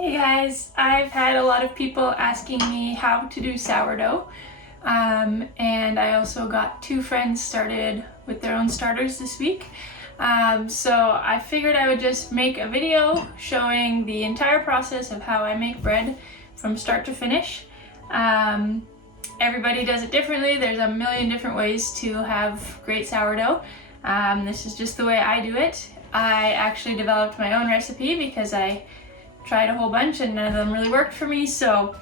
Hey guys, I've had a lot of people asking me how to do sourdough, and I also got 2 friends started with their own starters this week. So I figured I would just make a video showing the entire process of how I make bread from start to finish. Everybody does it differently. There's a million different ways to have great sourdough. This is just the way I do it. I actually developed my own recipe because I tried a whole bunch and none of them really worked for me, so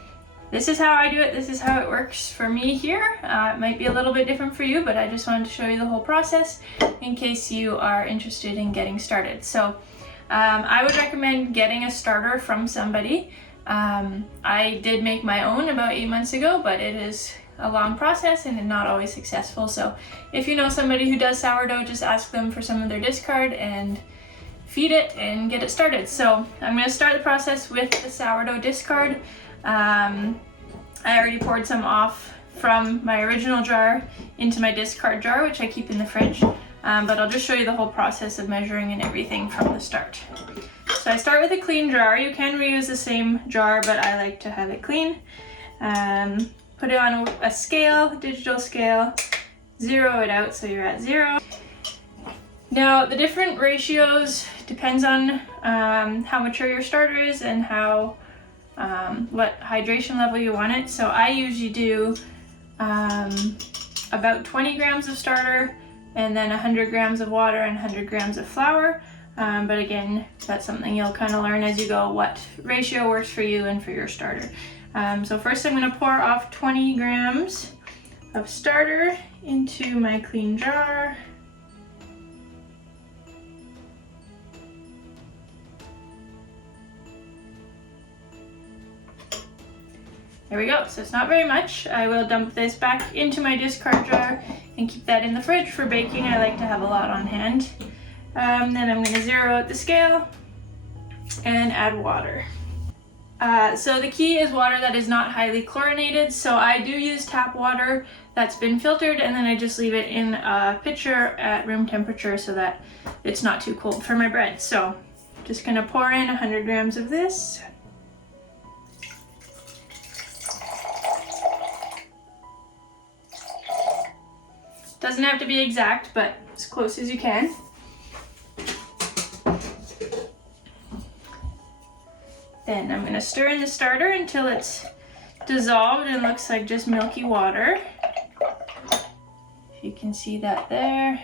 this is how I do it. This is how it works for me here. It might be a little bit different for you, but I just wanted to show you the whole process in case you are interested in getting started. So I would recommend getting a starter from somebody. I did make my own about 8 months ago, but it is a long process and not always successful. So if you know somebody who does sourdough, just ask them for some of their discard and feed it and get it started. So I'm going to start the process with the sourdough discard. I already poured some off from my original jar into my discard jar, which I keep in the fridge, but I'll just show you the whole process of measuring and everything from the start. So I start with a clean jar. You can reuse the same jar, but I like to have it clean. Put it on a scale, digital scale, zero it out so you're at 0. Now the different ratios depends on how mature your starter is and how what hydration level you want it. So I usually do about 20 grams of starter and then 100 grams of water and 100 grams of flour. But again, that's something you'll kind of learn as you go what ratio works for you and for your starter. So first I'm going to pour off 20 grams of starter into my clean jar. There we go, so it's not very much. I will dump this back into my discard jar and keep that in the fridge for baking. I like to have a lot on hand. Then I'm going to zero out the scale and add water. So the key is water that is not highly chlorinated. So I do use tap water that's been filtered, and then I just leave it in a pitcher at room temperature so that it's not too cold for my bread. So just going to pour in 100 grams of this. Doesn't have to be exact, but as close as you can. Then I'm going to stir in the starter until it's dissolved and looks like just milky water. If you can see that there.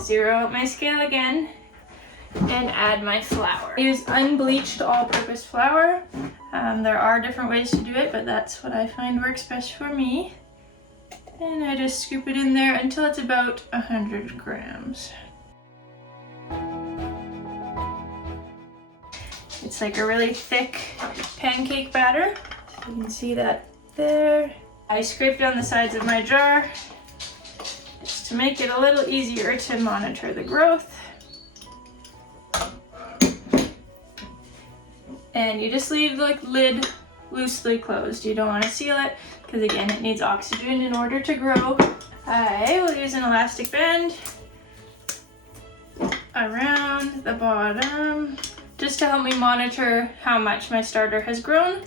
Zero out my scale again and add my flour. I use unbleached all-purpose flour. There are different ways to do it, but that's what I find works best for me. And I just scoop it in there until it's about 100 grams. It's like a really thick pancake batter. You can see that there. I scraped down the sides of my jar just to make it a little easier to monitor the growth. And you just leave the lid loosely closed. You don't want to seal it because again it needs oxygen in order to grow. I will use an elastic band around the bottom just to help me monitor how much my starter has grown.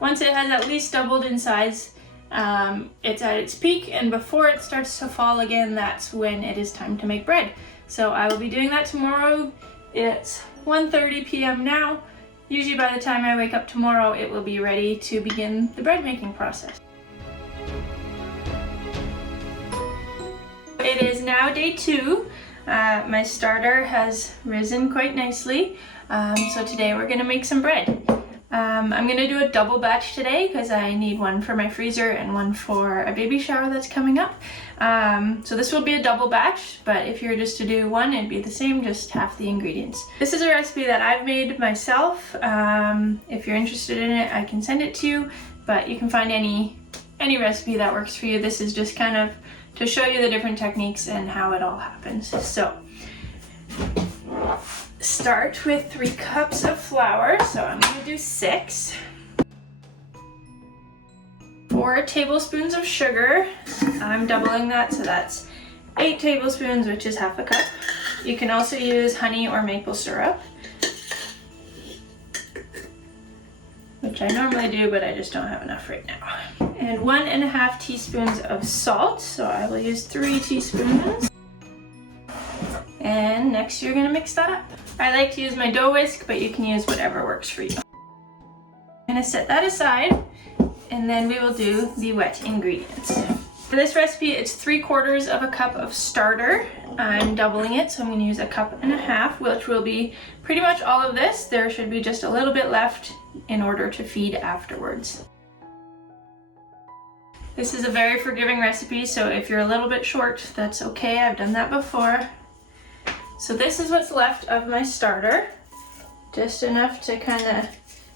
Once it has at least doubled in size, it's at its peak, and before it starts to fall again, that's when it is time to make bread. So I will be doing that tomorrow. It's 1:30 p.m. now. Usually by the time I wake up tomorrow, it will be ready to begin the bread making process. It is now day 2. My starter has risen quite nicely. So today we're going to make some bread. I'm going to do a double batch today because I need one for my freezer and one for a baby shower that's coming up. So this will be a double batch, but if you were just to do one, it'd be the same, just half the ingredients. This is a recipe that I've made myself. If you're interested in it, I can send it to you, but you can find any recipe that works for you. This is just kind of to show you the different techniques and how it all happens. So start with 3 cups of flour, so I'm going to do 6. 4 tablespoons of sugar. I'm doubling that, so that's 8 tablespoons, which is half a cup. You can also use honey or maple syrup, which I normally do, but I just don't have enough right now. And 1.5 teaspoons of salt, so I will use 3 teaspoons. And next you're gonna mix that up. I like to use my dough whisk, but you can use whatever works for you. I'm gonna set that aside, and then we will do the wet ingredients. For this recipe, it's 3/4 of a cup of starter. I'm doubling it, so I'm gonna use 1.5 cups, which will be pretty much all of this. There should be just a little bit left in order to feed afterwards. This is a very forgiving recipe, so if you're a little bit short, that's okay. I've done that before. So this is what's left of my starter. Just enough to kind of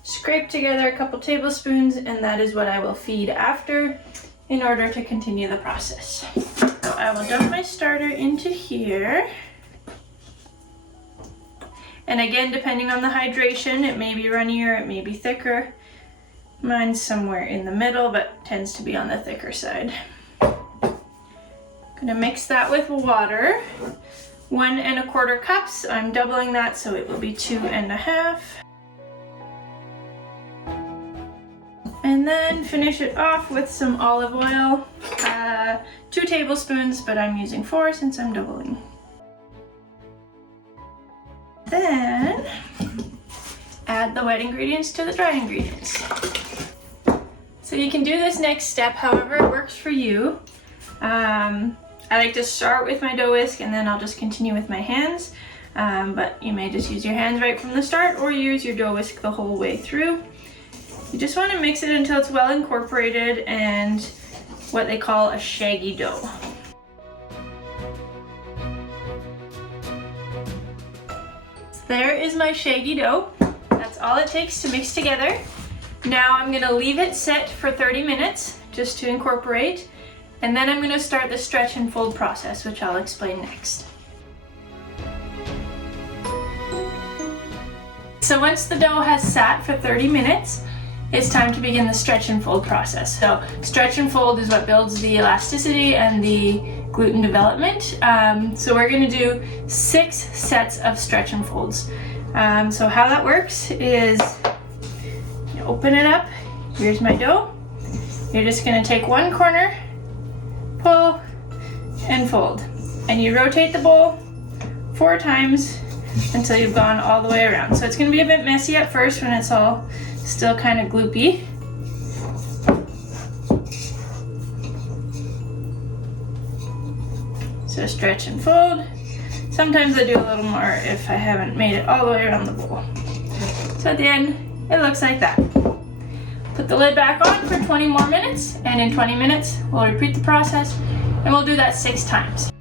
scrape together a couple tablespoons, and that is what I will feed after in order to continue the process. So I will dump my starter into here. And again, depending on the hydration, it may be runnier, it may be thicker. Mine's somewhere in the middle, but tends to be on the thicker side. Gonna mix that with water. 1.25 cups, I'm doubling that, so it will be 2.5. And then finish it off with some olive oil, 2 tablespoons, but I'm using 4 since I'm doubling. Then add the wet ingredients to the dry ingredients. So you can do this next step however it works for you. I like to start with my dough whisk and then I'll just continue with my hands, but you may just use your hands right from the start or use your dough whisk the whole way through. You just want to mix it until it's well incorporated and what they call a shaggy dough. So there is my shaggy dough. That's all it takes to mix together. Now I'm going to leave it set for 30 minutes just to incorporate, and then I'm going to start the stretch and fold process, which I'll explain next. So once the dough has sat for 30 minutes, it's time to begin the stretch and fold process. So stretch and fold is what builds the elasticity and the gluten development. So we're going to do 6 sets of stretch and folds. So how that works is you open it up. Here's my dough. You're just going to take one corner, pull, and fold. And you rotate the bowl 4 times until you've gone all the way around. So it's going to be a bit messy at first when it's all still kind of gloopy. So stretch and fold. Sometimes I do a little more if I haven't made it all the way around the bowl. So at the end, it looks like that. Put the lid back on for 20 more minutes, and in 20 minutes, we'll repeat the process, and we'll do that 6 times.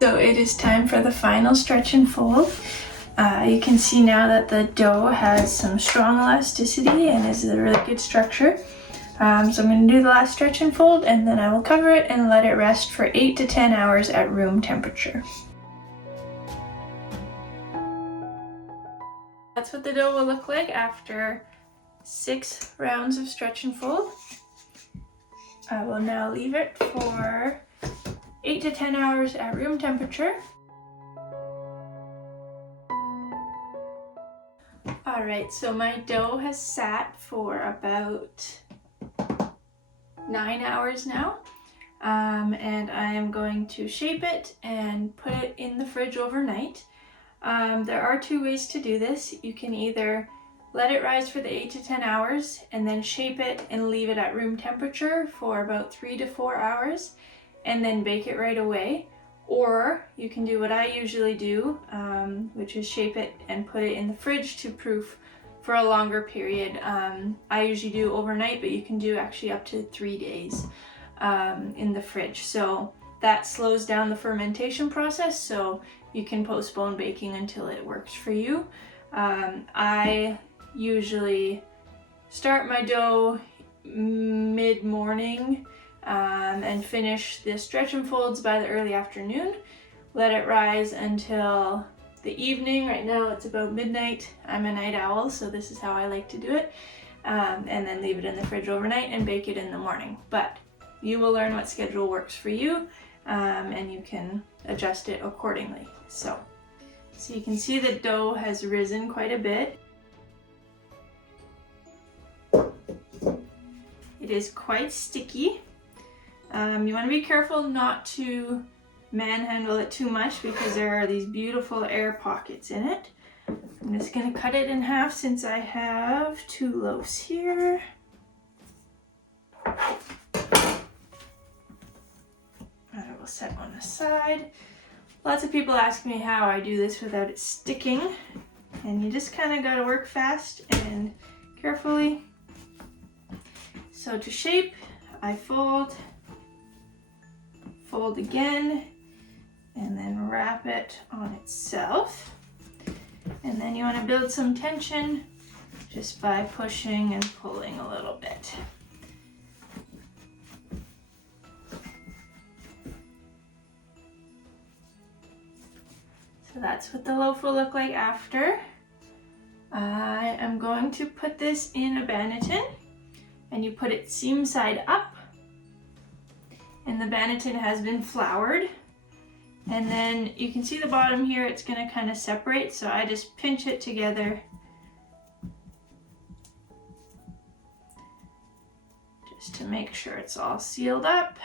So it is time for the final stretch and fold. You can see now that the dough has some strong elasticity and is a really good structure. So I'm going to do the last stretch and fold, and then I will cover it and let it rest for 8 to 10 hours at room temperature. That's what the dough will look like after 6 rounds of stretch and fold. I will now leave it for 8 to 10 hours at room temperature. Alright, so my dough has sat for about 9 hours now, and I am going to shape it and put it in the fridge overnight. There are 2 ways to do this. You can either let it rise for the 8 to 10 hours and then shape it and leave it at room temperature for about 3 to 4 hours and then bake it right away. Or you can do what I usually do, which is shape it and put it in the fridge to proof for a longer period. I usually do overnight, but you can do actually up to 3 days in the fridge. So that slows down the fermentation process, so you can postpone baking until it works for you. I usually start my dough mid-morning and finish the stretch and folds by the early afternoon. Let it rise until the evening. Right now it's about midnight. I'm a night owl, so this is how I like to do it. And then leave it in the fridge overnight and bake it in the morning. But you will learn what schedule works for you, and you can adjust it accordingly. So you can see the dough has risen quite a bit. It is quite sticky. You want to be careful not to manhandle it too much because there are these beautiful air pockets in it. I'm just going to cut it in half since I have 2 loaves here. I will set one aside. Lots of people ask me how I do this without it sticking, and you just kind of got to work fast and carefully. So to shape, I fold again, and then wrap it on itself. And then you want to build some tension just by pushing and pulling a little bit. So that's what the loaf will look like after. I am going to put this in a banneton, and you put it seam side up, and the banneton has been floured. And then you can see the bottom here, it's going to kind of separate, so I just pinch it together just to make sure it's all sealed up.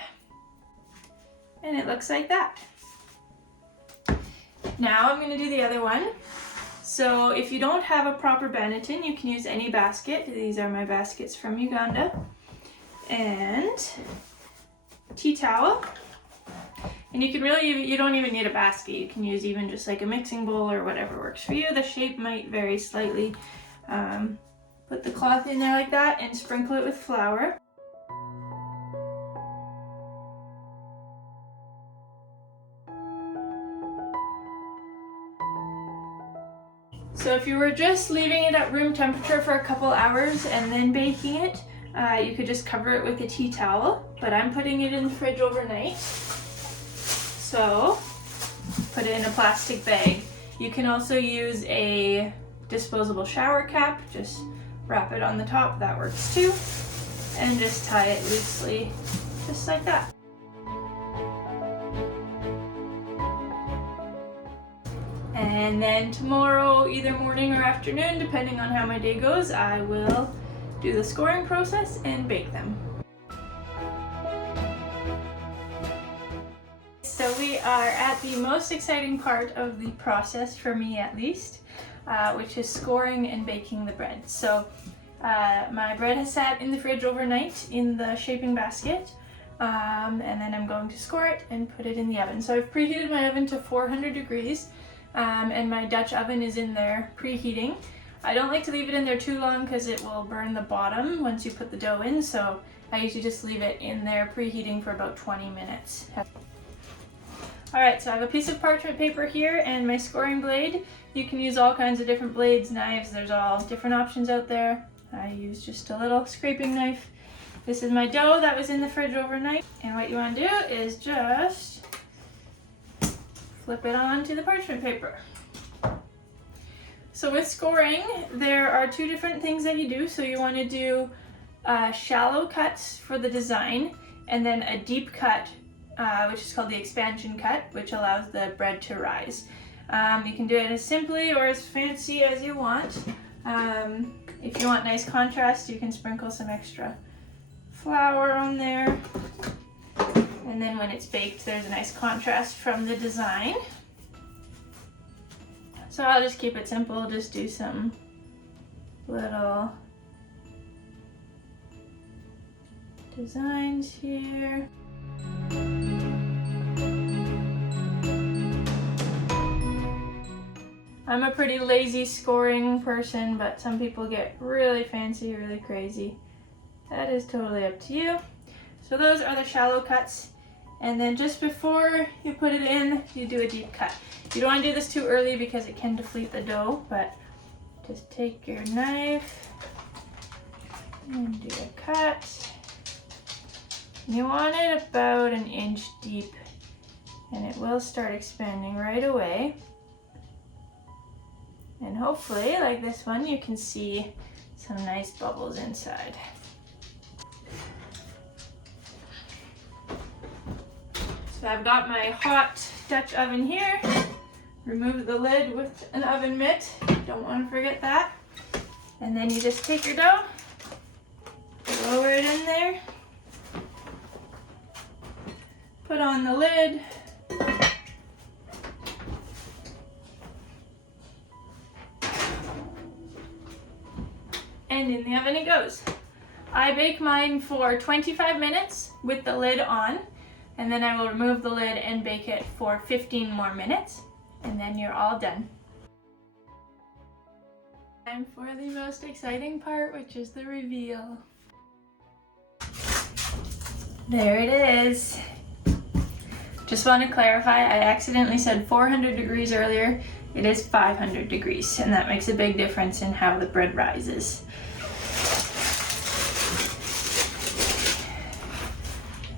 And it looks like that. Now I'm going to do the other one. So if you don't have a proper banneton, you can use any basket. These are my baskets from Uganda. And tea towel. And you can you don't even need a basket. You can use even just like a mixing bowl or whatever works for you. The shape might vary slightly. Put the cloth in there like that and sprinkle it with flour. So if you were just leaving it at room temperature for a couple hours and then baking it, you could just cover it with a tea towel, but I'm putting it in the fridge overnight. So put it in a plastic bag. You can also use a disposable shower cap, just wrap it on the top, that works too, and just tie it loosely, just like that. And then tomorrow, either morning or afternoon, depending on how my day goes, I will do the scoring process and bake them. So we are at the most exciting part of the process, for me at least, which is scoring and baking the bread. So my bread has sat in the fridge overnight in the shaping basket, and then I'm going to score it and put it in the oven. So I've preheated my oven to 400 degrees. And my Dutch oven is in there preheating. I don't like to leave it in there too long because it will burn the bottom once you put the dough in, so I usually just leave it in there preheating for about 20 minutes. Alright, so I have a piece of parchment paper here and my scoring blade. You can use all kinds of different blades, knives, there's all different options out there. I use just a little scraping knife. This is my dough that was in the fridge overnight, and what you want to do is just flip it onto the parchment paper. So with scoring, there are 2 different things that you do. So you want to do shallow cuts for the design, and then a deep cut, which is called the expansion cut, which allows the bread to rise. You can do it as simply or as fancy as you want. If you want nice contrast, you can sprinkle some extra flour on there. And then when it's baked, there's a nice contrast from the design. So I'll just keep it simple, just do some little designs here. I'm a pretty lazy scoring person, but some people get really fancy, really crazy. That is totally up to you. So those are the shallow cuts. And then just before you put it in, you do a deep cut. You don't want to do this too early because it can deplete the dough, but just take your knife and do a cut. You want it about 1 inch deep, and it will start expanding right away. And hopefully, like this one, you can see some nice bubbles inside. So I've got my hot Dutch oven here. Remove the lid with an oven mitt. Don't want to forget that. And then you just take your dough, lower it in there, put on the lid, and in the oven it goes. I bake mine for 25 minutes with the lid on, and then I will remove the lid and bake it for 15 more minutes, and then you're all done. Time for the most exciting part, which is the reveal. There it is. Just want to clarify, I accidentally said 400 degrees earlier. It is 500 degrees, and that makes a big difference in how the bread rises.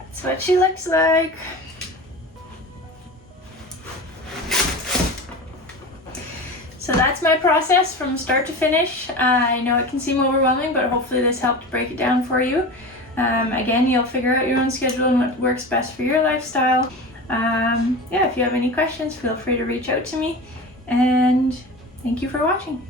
That's what she looks like. So that's my process from start to finish. I know it can seem overwhelming, but hopefully this helped break it down for you. Again, you'll figure out your own schedule and what works best for your lifestyle. Yeah, if you have any questions, feel free to reach out to me. And thank you for watching.